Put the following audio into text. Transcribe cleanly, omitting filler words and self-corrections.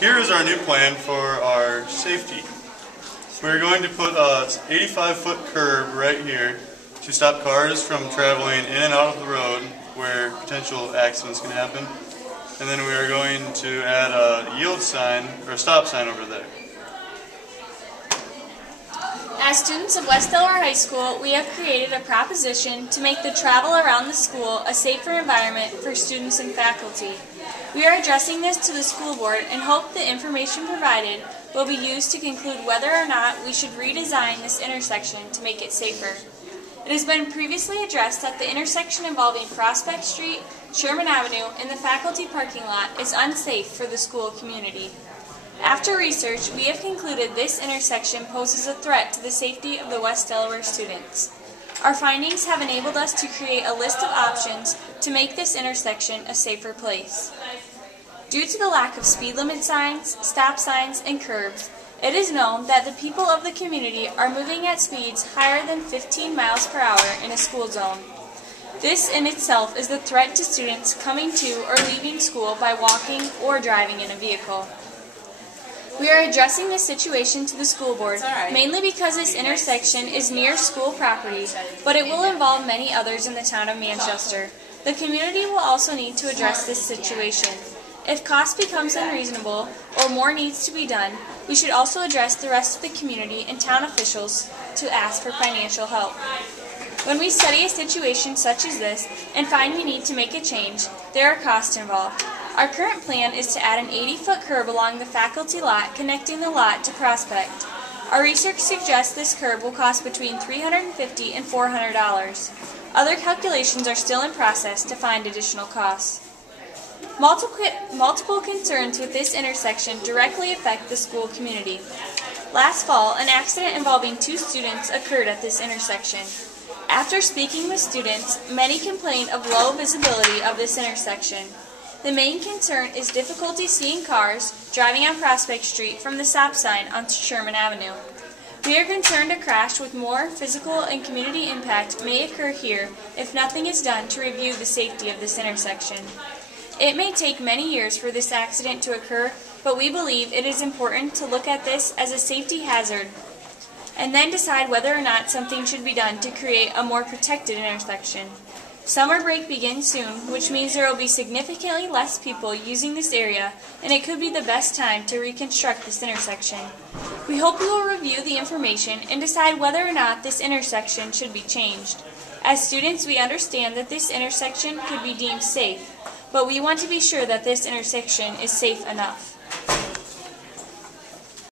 Here is our new plan for our safety. We're going to put a 85-foot curb right here to stop cars from traveling in and out of the road where potential accidents can happen. And then we are going to add a yield sign or a stop sign over there. As students of West Delaware High School, we have created a proposition to make the travel around the school a safer environment for students and faculty. We are addressing this to the school board and hope the information provided will be used to conclude whether or not we should redesign this intersection to make it safer. It has been previously addressed that the intersection involving Prospect Street, Sherman Avenue, and the faculty parking lot is unsafe for the school community. After research, we have concluded this intersection poses a threat to the safety of the West Delaware students. Our findings have enabled us to create a list of options to make this intersection a safer place. Due to the lack of speed limit signs, stop signs, and curbs, it is known that the people of the community are moving at speeds higher than 15 miles per hour in a school zone. This in itself is a threat to students coming to or leaving school by walking or driving in a vehicle. We are addressing this situation to the school board, mainly because this intersection is near school property, but it will involve many others in the town of Manchester. The community will also need to address this situation. If cost becomes unreasonable or more needs to be done, we should also address the rest of the community and town officials to ask for financial help. When we study a situation such as this and find we need to make a change, there are costs involved. Our current plan is to add an 80-foot curb along the faculty lot connecting the lot to Prospect. Our research suggests this curb will cost between $350 and $400. Other calculations are still in process to find additional costs. Multiple concerns with this intersection directly affect the school community. Last fall, an accident involving 2 students occurred at this intersection. After speaking with students, many complained of low visibility of this intersection. The main concern is difficulty seeing cars driving on Prospect Street from the stop sign onto Sherman Avenue. We are concerned a crash with more physical and community impact may occur here if nothing is done to review the safety of this intersection. It may take many years for this accident to occur, but we believe it is important to look at this as a safety hazard and then decide whether or not something should be done to create a more protected intersection. Summer break begins soon, which means there will be significantly less people using this area, and it could be the best time to reconstruct this intersection. We hope you will review the information and decide whether or not this intersection should be changed. As students, we understand that this intersection could be deemed safe, but we want to be sure that this intersection is safe enough.